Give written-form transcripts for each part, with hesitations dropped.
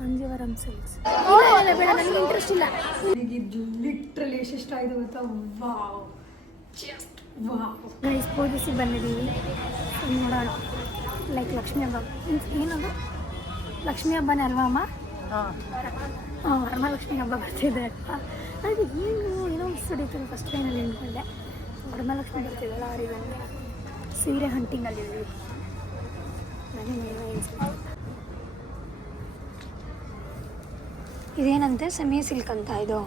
Kanjeevaram silks. ಬೇಡ, ನನಗೆ interest ಇಲ್ಲ. ಇದು ಲಿಟ್ರಲಿ ಎಷ್ಟಿಷ್ಟ ಆಯಿತು ಗೊತ್ತಾ? Wow, just wow. ಗೈಸ್, ಪೂಜಿಸಿ ಬಂದಿದ್ದೀವಿ. ನೋಡೋಣ. ಲೈಕ್ ಲಕ್ಷ್ಮೀ ಹಬ್ಬ ಮೀನ್ಸ್ ಏನದು, ಲಕ್ಷ್ಮೀ ಹಬ್ಬನೇ ಅಲ್ವಾ ಅಮ್ಮ? ವರಮಹಾಲಕ್ಷ್ಮಿ ಹಬ್ಬ ಬರ್ತಿದೆ ಅಲ್ವಾ? ನನಗೆ ಏನೋ ಮಿಸ್ ಹೊಡಿತೀನಿ. ಫಸ್ಟ್ ಲೈನಲ್ಲಿ ಅಂದ್ಕೊಂಡೆ ವರಮಹಾಲಕ್ಷ್ಮಿ ಬರ್ತಿದ್ದಲ್ಲ ಅವರಿಗೆ ಸೀರೆ ಹಂಟಿಂಗಲ್ಲಿದ್ದೀವಿ. ಇದೇನಂತೆ ಸೆಮಿ ಸಿಲ್ಕ್ ಅಂತ. ಇದು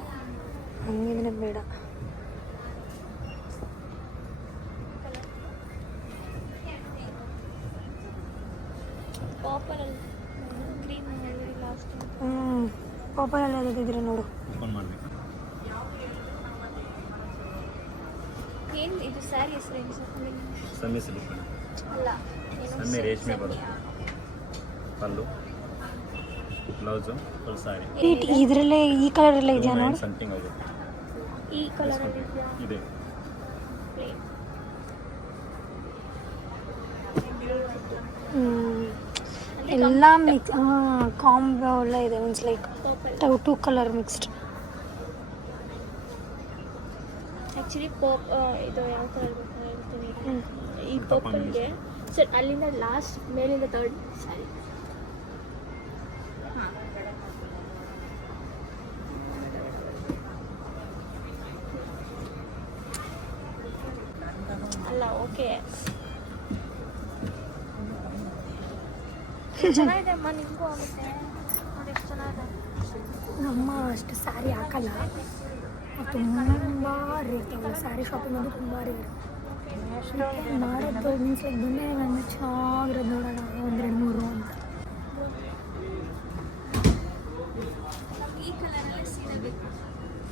ಹಂಗಿದ್ರೆ ಬೇಡ. ಪಾಪರಲ್ಲಿ ಯಾವ್ದಿದ್ರೆ ನೋಡು. ಏನು ಇದು ಸ್ಯಾರಿ ಹೆಸರೇನು? ಸೆಮಿ ಸಿಲ್ಕ್ ಅಲ್ಲ, ಸೆಮಿ ರೇಷ್ಮೆ ಬರುತ್ತೆ. ಪಲ್ಲು, ಬ್ಲೌಸು, ಫುಲ್ ಸಾರಿ. ಇದರಲ್ಲೇ ಈ ಕಲರಲ್ಲೇ ಇದೆಯಾ ನೋಡಿ. ಸಂಥಿಂಗ್ ಆಗುತ್ತೆ. ಈ ಕಲರ್ ಇದೆ. ಎಲ್ಲ ಮಿಕ್ಸ್ ಕಾಂಬೋ ಎಲ್ಲ ಇದೆ. Means like two colour mixed. Actually pop ಇದು ಯಾವ ಕಲರ್ ಹೇಳ್ತೀನಿ, ಈ ಪರ್ಪಲ್ಗೆ ಸರ್ ಅಲ್ಲಿಂದ ಲಾಸ್ಟ್ ಮೇಲಿಂದ ಥರ್ಡ್ ಸ್ಯಾರಿ. ಅಲ್ಲ, ಓಕೆ, ಚೆನ್ನಾಗಿದೆ ಅಮ್ಮ, ನಿಮಗೂ ಆಗುತ್ತೆ ನೋಡಿ, ಎಷ್ಟು ಚೆನ್ನಾಗಿದೆ. ನಮ್ಮ ಅಷ್ಟು ಸ್ಯಾರಿ ಹಾಕಲ್ಲ, ತುಂಬ ರೇಟ್ ಅಲ್ಲ. ಸ್ಯಾರಿ ಶಾಪಿಂಗ್ ಅದು ತುಂಬ ರೇಟ್ ಮಾಡೋದು. ಮೀನ್ಸ್ ಲೈಕ್ ಬಂದೇ ನನ್ನ ಚೆನ್ನಾಗಿರೋದು ನೋಡೋಣ, ಒಂದು 2-3 ಅಂತ.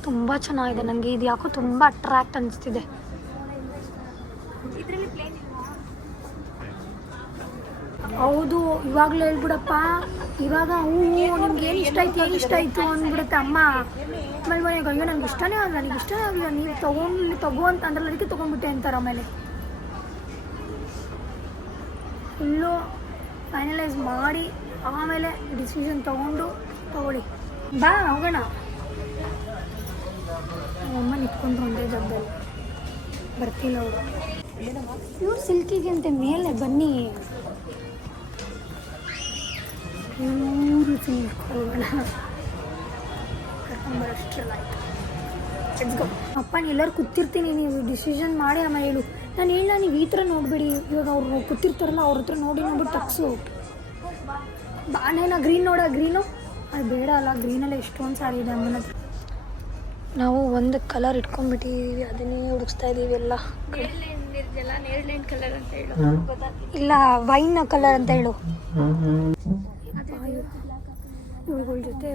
ತುಂಬ ಚೆನ್ನಾಗಿದೆ. ನನಗೆ ಇದು ಯಾಕೋ ತುಂಬ ಅಟ್ರಾಕ್ಟ್ ಅನಿಸ್ತಿದೆ. ಹೌದು, ಇವಾಗಲೇ ಹೇಳ್ಬಿಡಪ್ಪ. ಇವಾಗ ನಿಮ್ಗೆ ಏನು ಇಷ್ಟ ಆಯ್ತು, ಏನು ಇಷ್ಟ ಆಯಿತು ಅಂದ್ಬಿಡುತ್ತೆ ಅಮ್ಮ. ಆಮೇಲೆ ಮನೆಗೆ ಅಯ್ಯೋ ನನಗೆ ಇಷ್ಟನೇ ಆಗಲ್ಲ, ನನಗೆ ಇಷ್ಟನೇ ಆಗಲ್ಲ, ನೀವು ತಗೋ ಅಂತ ಅಂದ್ರಲ್ಲ, ಅದಕ್ಕೆ ತೊಗೊಂಡ್ಬಿಟ್ಟೆ ಅಂತಾರೆ. ಆಮೇಲೆ ಫುಲ್ಲು ಫೈನಲೈಸ್ ಮಾಡಿ ಆಮೇಲೆ ಡಿಸಿಷನ್ ತೊಗೊಂಡು ತಗೊಳ್ಳಿ. ಬಾ ಹೋಗೋಣ. ನಮ್ಮಮ್ಮ ನಿಂತ್ಕೊಂಡ್ರು ಒಂದೇ ಜಾಗದಲ್ಲಿ, ಬರ್ತಿಲ್ಲ ಅವರು. ಪ್ಯೂರ್ ಸಿಲ್ಕಿಗೆ ಅಂತ ಮೇಲೆ ಬನ್ನಿ. ಪ್ಯೂರ್ ಸಿಲ್ಕ್ ಹೋಗೋಣ. ಕರ್ಕೊಂಬರಷ್ಟೆಲ್ಲ ಆಯಿತು. Let's go. ಅಪ್ಪ ಎಲ್ಲರೂ ಕೂತಿರ್ತೀನಿ, ನೀವು ಡಿಸಿಷನ್ ಮಾಡಿ ಆಮೇಲೆ ಹೇಳು. ನಾನು ಹೇಳ, ನೀವು ಈ ಥರ ನೋಡಬೇಡಿ. ಇವಾಗ ಅವ್ರು ಕೂತಿರ್ತಾರಲ್ಲ, ಅವ್ರ ಹತ್ರ ನೋಡ್ಬಿಟ್ಟು ತಗ್ಸು. ಬಾನೇನ ಗ್ರೀನ್ ನೋಡ, ಗ್ರೀನು ಅದು ಬೇಡ ಅಲ್ಲ. ಗ್ರೀನಲ್ಲೇ ಎಷ್ಟೊಂದು ಸಾರಿ ಇದೆ ಅಮ್ಮನ ಹತ್ರ. ನಾವು ಒಂದು ಕಲರ್ ಇಟ್ಕೊಂಡ್ಬಿಟ್ಟಿದ್ದೀವಿ, ಅದನ್ನೇ ಹುಡುಕ್ತಾ ಇದ್ದೀವಿ ಎಲ್ಲ. ನೇರ್ಲೈನ್ ಕಲರ್ ಅಂತ ಹೇಳು. ಇಲ್ಲ, ವೈನ್ ಕಲರ್ ಅಂತ ಹೇಳು. ಇವುಗಳ ಜೊತೆ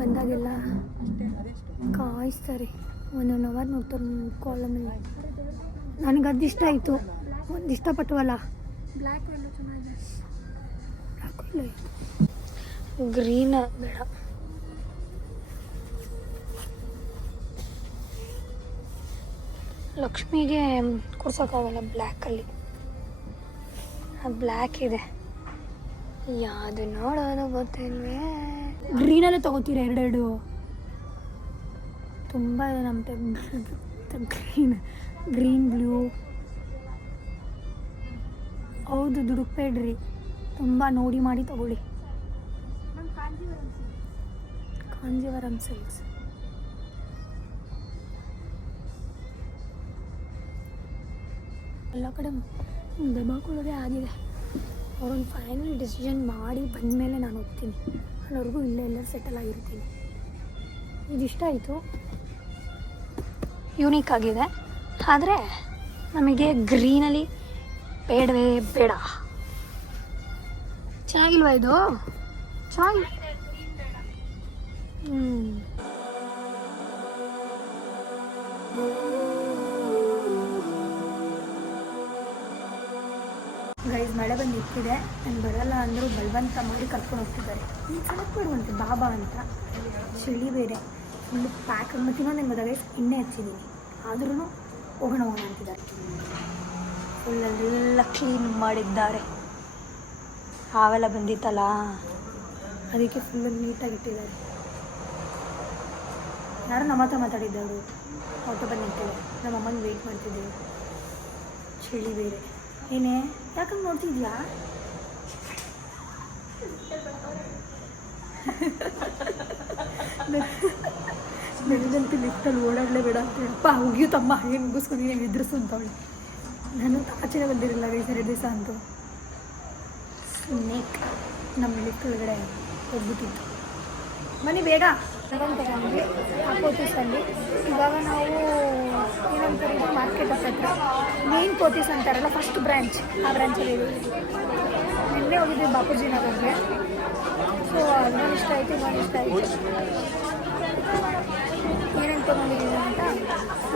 ಬಂದಾಗೆಲ್ಲ ಕಾಯಿಸ್ತಾರೆ. 1 ಅವರ್ ನೋಡ್ತಾರೆ ಕಾಲಮಲ್ಲಿ. ನನಗೆ ಅದು ಇಷ್ಟ ಆಯಿತು. ಒಂದು ಇಷ್ಟಪಟ್ಟವಲ್ಲ, ಬ್ಲ್ಯಾಕ್ ಚೆನ್ನಾಗಿದೆ. ಗ್ರೀನ್ ಬೇಡ. ಲಕ್ಷ್ಮಿಗೆ ಕೊಡ್ಸೋಕ್ಕಾಗಲ್ಲ ಬ್ಲ್ಯಾಕಲ್ಲಿ. ಬ್ಲ್ಯಾಕ್ ಇದೆ, ಯಾವುದು ನೋಡೋದು ಗೊತ್ತಿಲ್ವೇ. ಗ್ರೀನಲ್ಲೇ ತೊಗೋತೀರ 2 ತುಂಬ ಇದೆ ನಮ್ಮ ಗ್ರೀನ್ ಬ್ಲೂ. ಹೌದು, ದುಡುಕ್ಬೇಡ್ರಿ, ತುಂಬ ನೋಡಿ ಮಾಡಿ ತಗೊಳ್ಳಿ. ಕಾಂಜೀವರಂ ಸಿಲ್ಕ್ಸ್. ಎಲ್ಲ ಕಡೆ ದಬಾಕೊಳ್ಳೋದೇ ಆಗಿದೆ. ಅವ್ರೊಂದು ಫೈನಲ್ ಡಿಸಿಷನ್ ಮಾಡಿ ಬಂದಮೇಲೆ ನಾನು ಹೋಗ್ತೀನಿ. ಅಲ್ಲಿವರೆಗೂ ಇಲ್ಲೇ ಎಲ್ಲರೂ ಸೆಟಲ್ ಆಗಿರ್ತೀನಿ. ಇದಿಷ್ಟ ಆಯಿತು, ಯೂನಿಕ್ ಆಗಿದೆ. ಆದರೆ ನಮಗೆ ಗ್ರೀನಲ್ಲಿ ಬೇಡವೇ ಬೇಡ. ಚೆನ್ನಾಗಿಲ್ವಾ ಇದು? ಚೆನ್ನಾಗಿ ಗೈಸ್, ಮಳೆ ಬಂದು ನಿಂತಿದೆ. ನಾನು ಬರಲ್ಲ ಅಂದರೂ ಬಲವಂತ ಮಾಡಿ ಕರ್ಕೊಂಡು ಹೋಗ್ತಿದ್ದಾರೆ. ನೀನು ಸೆಲೆಕ್ಟ್ ಮಾಡುವಂತೆ ಬಾಬಾ ಅಂತ. ಚಳಿ ಬೇರೆ, ಫುಲ್ಲು ಪ್ಯಾಕ್. ಮತ್ತು ಇನ್ನೊಂದು ಏನು ಗೊತ್ತಾ ಗೈಸ್, ಎಣ್ಣೆ ಹಚ್ಚಿದ್ದೀನಿ ಆದ್ರೂ ಹೋಗೋಣ ಅಂತಿದ್ದಾರೆ. ಫುಲ್ಲೆಲ್ಲ ಕ್ಲೀನ್ ಮಾಡಿದ್ದಾರೆ. ಹಾವೆಲ್ಲ ಬಂದಿತ್ತಲ್ಲ ಅದಕ್ಕೆ ಫುಲ್ಲು ನೀಟಾಗಿ ಇಟ್ಟಿದ್ದಾರೆ. ಯಾರು ನಮ್ಮ ಹತ್ರ ಮಾತಾಡಿದ್ದವರು ಆಟೋ ಬಂದು ನಿಂತಿದೆ. ನಮ್ಮ ಅಮ್ಮನ ವೆಯ್ಟ್ ಮಾಡ್ತಿದ್ದೇವೆ. ಚಳಿ ಬೇರೆ. ಏನೇ ಯಾಕಂಗೆ ನೋಡ್ತಿದ್ಯಾ? ನನಗಂತೂ ಲಿಫ್ಟಲ್ಲಿ ಓಡಾಡಲೇ ಬೇಡ ಅಂತ ಅಪ್ಪ ಹೋಗಿಯೂ ತಮ್ಮ ಹಾಗೆ ಮುಗಿಸ್ಕೊಂಡು ನೀವು ಎದುರಿಸು ಅಂತವಳು. ನಾನು ಆಚೆನೇ ಬಂದಿರಲಿಲ್ಲ 2 ದಿವಸ ಅಂತೂ. ಸ್ನೇಕ್ ನಮ್ಮ ಲಿಫ್ಟ್ ಒಳಗಡೆ ಹೋಗ್ಬಿಟ್ಟಿತ್ತು. ಬನ್ನಿ ಬೇಗ ತಗೊಂಡ್ವಿ ಪೋತೀಸಲ್ಲಿ. ಇವಾಗ ನಾವು ಏನಂತಾರೆ ಇದು ಮಾರ್ಕೆಟ್ ಹತ್ರ ಮೇನ್ ಪೋತೀಸ್ ಅಂತಾರಲ್ಲ ಫಸ್ಟ್ ಬ್ರ್ಯಾಂಚ್, ಆ ಬ್ರ್ಯಾಂಚಲ್ಲಿ ನಿನ್ನೆ ಹೋಗಿದ್ವಿ ಬಾಪೂಜಿ ನಗರ್ಗೆ. ಸೊ ಅದೊಂದು ಇಷ್ಟ ಆಯಿತು, ಇನ್ನೊಂದು ಇಷ್ಟ ಆಯಿತು. ಏನೇನು ತೊಗೊಂಡಿದ್ದೀನಿ ಅಂತ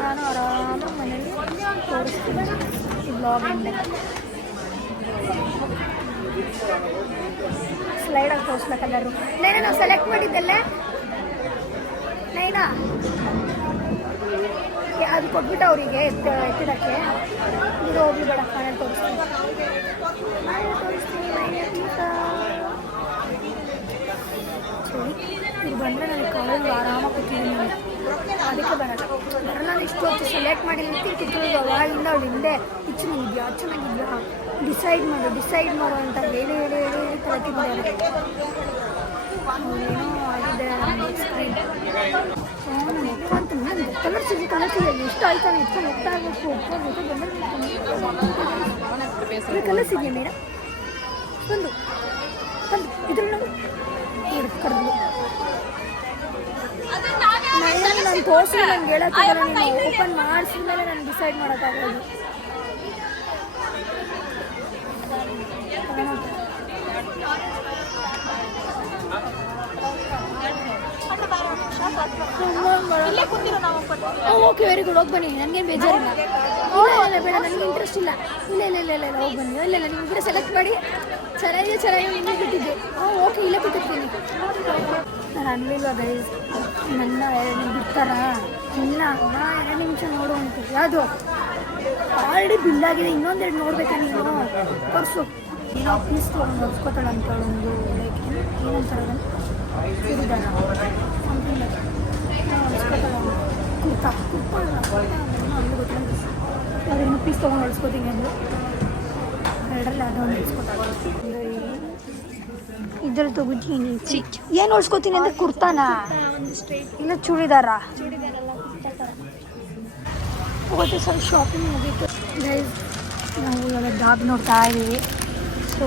ನಾನು ಆರಾಮಾಗಿ ಮನೇಲಿ ತೋರಿಸ್ತೀನಿ ಈ ಬ್ಲಾಗ್ ಎಂಡೆ. ಸ್ಲೈಡಾಗಿ ತೋರಿಸ್ಬೇಕಲ್ಲರು. ನೈನಾ ನಾವು ಸೆಲೆಕ್ಟ್ ಮಾಡಿದ್ದಲ್ಲೇ ನೈನಾ ಅದು ಕೊಟ್ಬಿಟ್ಟು ಅವರಿಗೆ ಎತ್ತಿಡಕ್ಕೆ. ಇದು ಹೋಗ್ಲಿ ಬೇಡ, ಮನೇಲಿ ತೋರಿಸ್ತೀನಿ. ಇದು ಬಂದರೆ ನನಗೆ ಕಾಲೇಜ್ ಆರಾಮಾಗಿ ಕೂತಿದ್ದೀನಿ. ಅದಕ್ಕೆ ಬರಲ್ಲ. ನಾನು ಇಷ್ಟು ಹೊತ್ತು ಸೆಲೆಕ್ಟ್ ಮಾಡಿ ಕೂತ್ಕೊಳ್ಳೋದು. ಅವಾಗಿಂದ ಅವಳು ಹಿಂದೆ ಚೆನ್ನಾಗಿದ್ಯಾ ಚೆನ್ನಾಗಿದ್ಯಾ ಡಿಸೈಡ್ ಮಾಡು ಅಂತ ಹೇಳಿ ತಲೆತಿದ್ದಾರೆ. ಅವಳೇನೋ ಆಗಿದೆ ಸ್ಕ್ರೀನ್. ನಾನು ಅಂತ ನಾನು ಕಲರ್ ಸಿಗಿ ಇಷ್ಟ ಆಯ್ತಾನೆ ಇಟ್ಕೊಂಡು ಹೋಗ್ತಾ ಆಗಬೇಕು. ಕಲರ್ ಸಿಗಿಯಾ ಮೇಡಮ್ ಬಂದು ಇದ್ರಲ್ಲಿ ಕರೆದು ನಾನು ತೋರಿಸಿ ನಂಗೆ ಹೇಳೋಕ್ಕಾಗಲ್ಲ. ನೀನು ಓಪನ್ ಮಾಡಿಸಿದ್ಮೇಲೆ ನಾನು ಡಿಸೈಡ್ ಮಾಡೋಕ್ಕಾಗೋದು. ಓಕೆ ವೆರಿ ಗುಡ್, ಹೋಗಿ ಬನ್ನಿ. ನನಗೇನು ಬೇಜಾರಿಲ್ಲ. ಇಲ್ಲ ಬೇಡ, ನನಗೆ ಇಂಟ್ರೆಸ್ಟ್ ಇಲ್ಲ. ಇಲ್ಲ ಹೋಗಿ ಬನ್ನಿ. ಇಲ್ಲ ನಿಮ್ಗೆ ಕೂಡ ಸೆಲೆಕ್ಟ್ ಮಾಡಿ ಚೆನ್ನಾಗಿ ನಿಮಗೆ ಬಿಟ್ಟಿದ್ದೆ. ಓಕೆ ಇಲ್ಲೇ ಬಿಟ್ಟಿರ್ತೀನಿ. ನಾನು ಅನ್ಲಿಲ್ವ ಗೈಸ್ ನನ್ನ 2 ನಿಮಿಷ ಬಿಡ್ತಾರಾ? ಇಲ್ಲ ನಾ 2 ನಿಮಿಷ ನೋಡು ಅಂತೀವಿ. ಯಾವುದು ಆಲ್ರೆಡಿ ಬಿಲ್ಲಾಗಿದೆ, ಇನ್ನೊಂದೆರಡು ನೋಡ್ಬೇಕಾ ನೀನು? ತೋರಿಸು. ಏನೋ ಪೀಸ್ ತೊಗೊಂಡು ಹೊಡ್ಸ್ಕೊತಾಳೆ ಅಂತ ಒಂದು ಲೈಕ್ ಏನಂತಾರೆ ಚೂಡಿದಾರ ಸಮಥಿಂಗ್ ಹೊಡ್ಸ್ಕೊತಾಳೆ. ಕುರ್ತಾ ಅಲ್ಲಿ ಗೊತ್ತಿಲ್ಲ. ಅದನ್ನು ಪೀಸ್ ತೊಗೊಂಡು ಹೊಡ್ಸ್ಕೊತೀನಿ ಅಂದರು. 2ರಲ್ಲಿ ಅದೊಂದು ಹೊಡ್ಸ್ಕೊತಾಳೆ. ಇದ್ರಲ್ಲಿ ತಗೋತೀನಿ. ಏನು ಹೊಡ್ಸ್ಕೊತೀನಿ ಅಂದರೆ ಕುರ್ತಾನ ಇಲ್ಲ ಚೂಡಿದಾರ ಹೋಗುತ್ತೆ. ಸರ್ ಶಾಪಿಂಗ್ ಮುಗೀತು ಗೈಸ್. ನಾವು ಇವಾಗ ಡಾಗ್ ನೋಡ್ತಾ ಇದ್ದೀವಿ. ಸೊ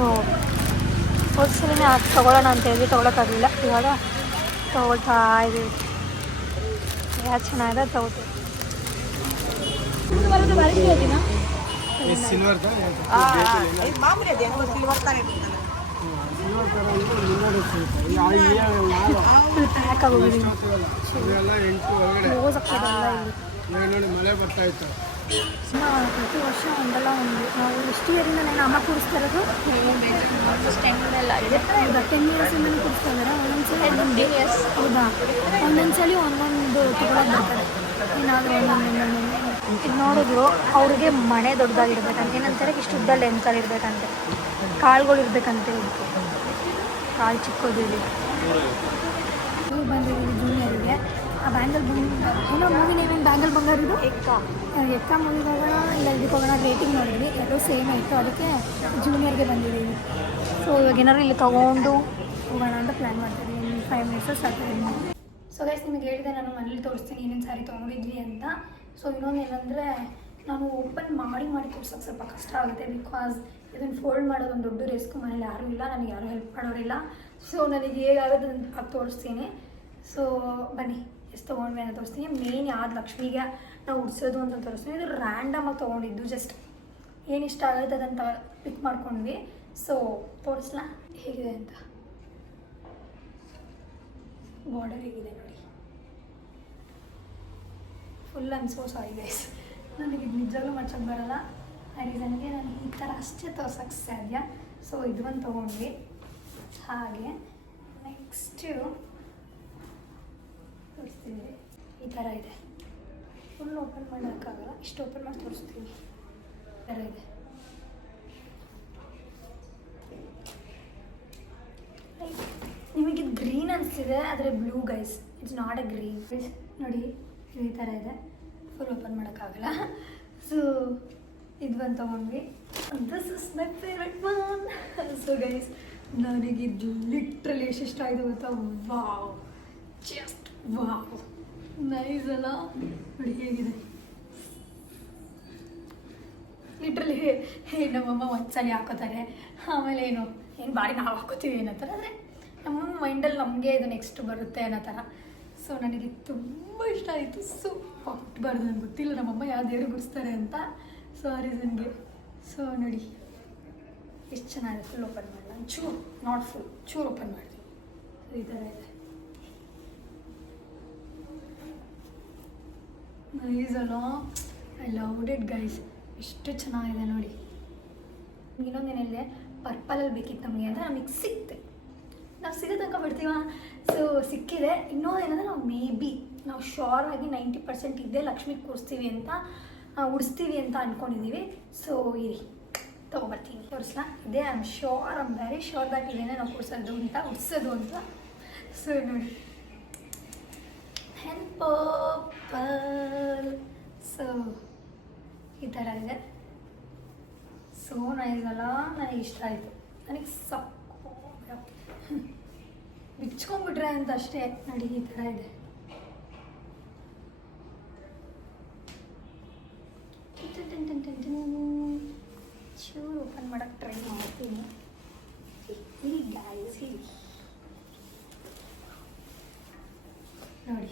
ಹೋದ್ಸಲನೇ ಅದು ತೊಗೊಳ್ಳೋಣ ಅಂತ ಹೇಳಿ ತೊಗೊಳಕ್ಕಾಗಲಿಲ್ಲ. ಇವಾಗ ತೊಗೊಳ್ತಾ ಇದ್ದೀವಿ. ಯಾರು ಚೆನ್ನಾಗಿದೆ ಅದು ತೊಗೊಳ್ತೀವಿ. ಪ್ಯಾಕ್ ಆಗೋಗಿದ್ದೀನಿ. ಮಳೆ ಬರ್ತಾ ಇತ್ತು. ಪ್ರತಿ ವರ್ಷ ಒಂದಲ್ಲ ಒಂದು ನಾವು ಎಷ್ಟು ಇಯರಿಂದ ನಾನು ಅಮ್ಮ ಕೂರಿಸ್ತಾ ಇರೋದು. ಹೌದಾ 10 ಇಯರ್ಸಿಂದಲೂ ಕೂರಿಸ್ತಾ ಇದ್ದಾರೆ. ಹೌದಾ ಒಂದೊಂದ್ಸಲಿ ಒಂದೊಂದು ತೊಗೊಳಕ್ಕೆ ಬರ್ತಾರೆ. ಏನಾದರೂ ಒಂದೊಂದು ಇದು ನೋಡಿದ್ರು ಅವ್ರಿಗೆ ಮನೆ ದೊಡ್ಡದಾಗಿರ್ಬೇಕಂತ. ಏನಂತಾರೆ ಇಷ್ಟು ಉದ್ದ ಲೆಂತಲ್ಲಿ ಇರಬೇಕಂತೆ, ಕಾಳುಗಳು ಇರಬೇಕಂತೆ. ಕಾಳು ಚಿಕ್ಕೋದಿದೆ. ನೀವು ಬಂದಿದ್ದೀವಿ ಜೂನಿಯರಿಗೆ. ಆ ಬ್ಯಾಂಗಲ್ ಏನೋ ಮೂವಿ ನೇಮೇನು ಬ್ಯಾಂಗಲ್ ಬಂಗಾರದು ಎಕ್ಕ ಮೂವಿಗೆ ಹೋಗೋಣ ಇಲ್ಲ ಇದಕ್ಕೆ ಹೋಗೋಣ ರೇಟಿಂಗ್ ನೋಡಿದ್ವಿ. ಎಲ್ಲರೂ ಸೇಮ್ ಇತ್ತು. ಅದಕ್ಕೆ ಜೂನಿಯರ್ಗೆ ಬಂದಿದ್ದೀವಿ. ಸೊ ಇವಾಗ ಏನಾದ್ರು ಇಲ್ಲಿ ತೊಗೊಂಡು ಹೋಗೋಣ ಅಂತ ಪ್ಲ್ಯಾನ್ ಮಾಡ್ತೀವಿ. 5 ಮಿನಿಟ್ಸ್ ಸ್ಟಾರ್ಟ್ ಮಾಡಿ. ಸೊ ಗೈಸ್ ನಿಮಗೆ ಹೇಳಿದೆ ನಾನು ಮನೇಲಿ ತೋರಿಸ್ತೀನಿ ಏನೇನು ಸ್ಯಾರಿ ತೊಗೊಂಡಿದ್ವಿ ಅಂತ. ಸೊ ಇನ್ನೊಂದು ಏನಂದರೆ ನಾನು ಓಪನ್ ಮಾಡಿ ತೋರ್ಸೋಕ್ಕೆ ಸ್ವಲ್ಪ ಕಷ್ಟ ಆಗುತ್ತೆ. ಬಿಕಾಸ್ ಇದನ್ನು ಫೋಲ್ಡ್ ಮಾಡೋದು ಒಂದು ದೊಡ್ಡ ರಿಸ್ಕ್. ಮನೇಲಿ ಯಾರೂ ಇಲ್ಲ, ನನಗೆ ಯಾರೂ ಹೆಲ್ಪ್ ಮಾಡೋರಿಲ್ಲ. ಸೊ ನನಗೆ ಹೇಗಾಗೋದು ಅದು ತೋರಿಸ್ತೀನಿ. ಸೊ ಬನ್ನಿ ಎಷ್ಟು ತೊಗೊಂಡ್ವಿ ಅಂತ ತೋರಿಸ್ತೀನಿ. ಮೇನ್ ಯಾವ್ದು ಲಕ್ಷ್ಮಿಗೆ ನಾವು ಉಡ್ಸೋದು ಅಂತ ತೋರಿಸ್ತೀನಿ. ಇದು ರ್ಯಾಂಡಮಾಗಿ ತೊಗೊಂಡಿದ್ದು. ಜಸ್ಟ್ ಏನು ಇಷ್ಟ ಆಗುತ್ತೆ ಅದಂತ ಪಿಕ್ ಮಾಡ್ಕೊಂಡ್ವಿ. ಸೊ ತೋರಿಸ್ಲಾ ಹೇಗಿದೆ ಅಂತ. ಬಾರ್ಡರ್ ಹೇಗಿದೆ ನೋಡಿ. ಫುಲ್ ಅನ್ಸೋ ಸಾರಿ ಗೈಸ್, ನನಗೆ ಇದು ನಿಜವಾಗ್ಲೂ ಮಚ್ಚಕ್ಕೆ ಬರೋಲ್ಲ. ಆ ರೀಸನ್ಗೆ ನಾನು ಈ ಥರ ಅಷ್ಟೇ ತೋರ್ಸೋಕ್ಕೆ ಸಾಧ್ಯ. ಸೊ ಇದು ಒಂದು ತೊಗೊಂಡ್ವಿ. ಹಾಗೆ ನೆಕ್ಸ್ಟು ತೋರಿಸ್ತೀನಿ. ಈ ಥರ ಇದೆ. ಫುಲ್ ಓಪನ್ ಮಾಡೋಕ್ಕಾಗಲ್ಲ, ಇಷ್ಟು ಓಪನ್ ಮಾಡಿ ತೋರಿಸ್ತೀನಿ. ಈ ಥರ ಇದೆ. ಮಿಕ್ಸ್ ಇದೆ, ಆದರೆ blue guys, it's not a green. ನೋಡಿ ಈ ಥರ ಇದೆ, ಫುಲ್ ಓಪನ್ ಮಾಡೋಕ್ಕಾಗಲ್ಲ. ಸೊ ಇದು ಒಂದು ತೊಗೊಂಡ್ವಿ. This is my favourite one. So guys, ನನಗೆ ಇದು ಲಿಟ್ರಲಿ ಎಷ್ಟಿಷ್ಟ ಆಯಿತು ಗೊತ್ತಾ? ವಾವ್, ಜಸ್ಟ್ ವಾವ್, ನೈಸ್ ಅಲ್ಲ? ನೋಡಿ ಹೇಗಿದೆ. ಲಿಟ್ರಲಿ ನಮ್ಮಮ್ಮ ಒಂದ್ಸಲ ಹಾಕೋತಾರೆ, ಆಮೇಲೆ ಏನು ಬಾರಿ ನಾವು ಹಾಕೋತೀವಿ ಅನ್ನೋ ಥರ. ಆದರೆ ನಮ್ಮ ಮೈಂಡಲ್ಲಿ ನಮಗೆ ಇದು ನೆಕ್ಸ್ಟ್ ಬರುತ್ತೆ ಅನ್ನೋ ಥರ. ಸೊ ನನಗೆ ತುಂಬ ಇಷ್ಟ ಆಯಿತು. ಸೊ ಹುಟ್ಟಬಾರ್ದು, ನನಗೆ ಗೊತ್ತಿಲ್ಲ ನಮ್ಮಮ್ಮ ಯಾವ ದೇವ್ರಿಗೆ ಗುಡಿಸ್ತಾರೆ ಅಂತ. ಸೊ ಆ ರೀಸನ್ಗೆ. ಸೊ ನೋಡಿ ಎಷ್ಟು ಚೆನ್ನಾಗಿದೆ. ಫುಲ್ ಓಪನ್ ಮಾಡಿ, ನಾನು ಚೂರು, ನಾಟ್ ಫುಲ್, ಚೂರು ಓಪನ್ ಮಾಡ್ತೀನಿ. ಸೊ ಈ ಥರ ಇದೆ. ನೈಸ್ ಅಲ್ಲ? I loved it guys. ಎಷ್ಟು ಚೆನ್ನಾಗಿದೆ ನೋಡಿ. ಇನ್ನೊಂದೇನಿದೆ, ಪರ್ಪಲಲ್ಲಿ ಬೇಕಿತ್ತು ನಮಗೆ ಅಂತ ನಮಗೆ ಸಿಕ್ತೆ. ನಾವು ಸಿಗೋ ತನಕ ಬಿಡ್ತೀವ. ಸೊ ಸಿಕ್ಕಿದೆ. ಇನ್ನೊಂದೇನಂದರೆ ನಾವು ಶ್ಯೋರ್ ಆಗಿ 90% ಇದ್ದೇ ಲಕ್ಷ್ಮಿ ಕೂರಿಸ್ತೀವಿ ಅಂತ, ಉಡಿಸ್ತೀವಿ ಅಂತ ಅಂದ್ಕೊಂಡಿದ್ದೀವಿ. ಸೊ ಇರಿ ತೊಗೊಬರ್ತೀನಿ, ತೋರಿಸ್ಲಾ? ಇದೇ I am very sure that ಇದೇನೆ ನಾವು ಉಡ್ಸೋದು ಅಂತ. ಸೊ ನೋಡಿ, ಹೆನ್ ಪರ್ಪಲ್. ಸೊ ಈ ಥರ ಇದೆ. ಸೊ ನೈಸ್ ಅಲ್ಲ? ನನಗೆ ಇಷ್ಟ ಆಯಿತು. ನನಗೆ ಬಿಚ್ಕೊಂಡ್ಬಿಟ್ರೆ ಅಂತ ಅಷ್ಟೇ. ನೋಡಿ ಈ ಥರ ಇದೆ. ಚೂರು ಓಪನ್ ಮಾಡೋಕ್ಕೆ ಟ್ರೈ ಮಾಡ್ತೀನಿ. ಇಲ್ಲಿ ಗೈಸ್, ಇಲ್ಲಿ ನೋಡಿ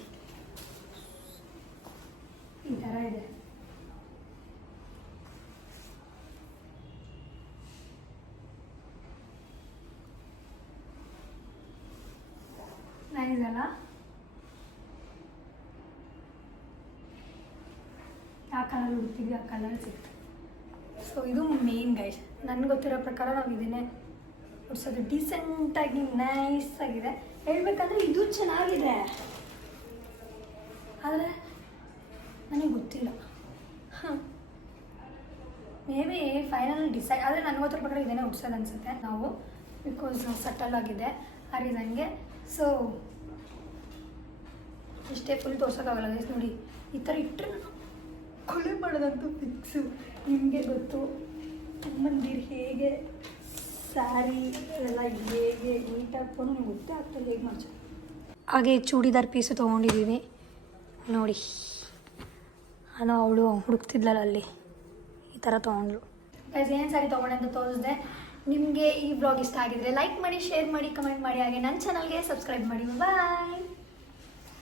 ಈ ಥರ ಇದೆ. ನೈಸ್ ಅಲ್ಲ? ಯಾವ ಕಲರ್ ಹುಡ್ತೀವಿ ಆ ಕಲರ್ ಸಿಗ್ತದೆ. ಸೊ ಇದು ಮೇನ್ ಗೈಸ್. ನನಗೆ ಗೊತ್ತಿರೋ ಪ್ರಕಾರ ನಾವು ಇದನ್ನೇ ಉಡ್ಸೋದು. ಡೀಸೆಂಟಾಗಿ ನೈಸ್ ಆಗಿದೆ. ಹೇಳ್ಬೇಕಂದ್ರೆ ಇದು ಚೆನ್ನಾಗಿದೆ, ಆದರೆ ನನಗೆ ಗೊತ್ತಿಲ್ಲ. ಮೇ ಬಿ ಫೈನಲ್ ಡಿಸೈಡ್ ಆದರೆ ನನಗೆ ಗೊತ್ತಿರೋ ಪ್ರಕಾರ ಇದನ್ನೇ ಉಡ್ಸೋದು ಅನಿಸುತ್ತೆ ನಾವು, ಬಿಕಾಸ್ ಸಟಲ್ ಆಗಿದೆ ಆ ರೀಸನ್ಗೆ. ಸೊ ಇಷ್ಟೇ, ಫುಲ್ ತೋರ್ಸೋಕ್ಕಾಗಲ್ಲ ಗೈಸ್. ನೋಡಿ ಈ ಥರ ಇಟ್ಟರೆ ನಾನು ಕೊಲೆ ಮಾಡೋದಂತೂ ಫಿಕ್ಸು. ನಿಮಗೆ ಗೊತ್ತು ಅಮ್ಮಂದಿರು ಹೇಗೆ ಸ್ಯಾರಿ ಎಲ್ಲ ಹೇಗೆ ನೀಟ್ ಹಾಕ್ಕೊಂಡು ನಿಮ್ಗೆ ಗೊತ್ತೇ ಆಗ್ತದೆ ಹೇಗೆ ಮಾಡ್ತಾರೆ. ಹಾಗೆ ಚೂಡಿದಾರ್ ಪೀಸು ತೊಗೊಂಡಿದ್ದೀವಿ ನೋಡಿ. ನಾನು ಅವಳು ಹುಡುಕ್ತಿದ್ಲಲ್ಲ ಅಲ್ಲಿ, ಈ ಥರ ತೊಗೊಂಡ್ಳು. ಗೈಸ್, ಏನು ಸ್ಯಾರಿ ತೊಗೊಂಡೆ ಅಂತ ತೋರಿಸಿದೆ. ನಿಮಗೆ ಈ ಬ್ಲಾಗ್ ಇಷ್ಟ ಆಗಿದ್ರೆ ಲೈಕ್ ಮಾಡಿ, ಶೇರ್ ಮಾಡಿ, ಕಮೆಂಟ್ ಮಾಡಿ. ಹಾಗೆ ನನ್ನ ಚಾನಲ್ಗೆ ಸಬ್ಸ್ಕ್ರೈಬ್ ಮಾಡಿ. ಬಾಯ್.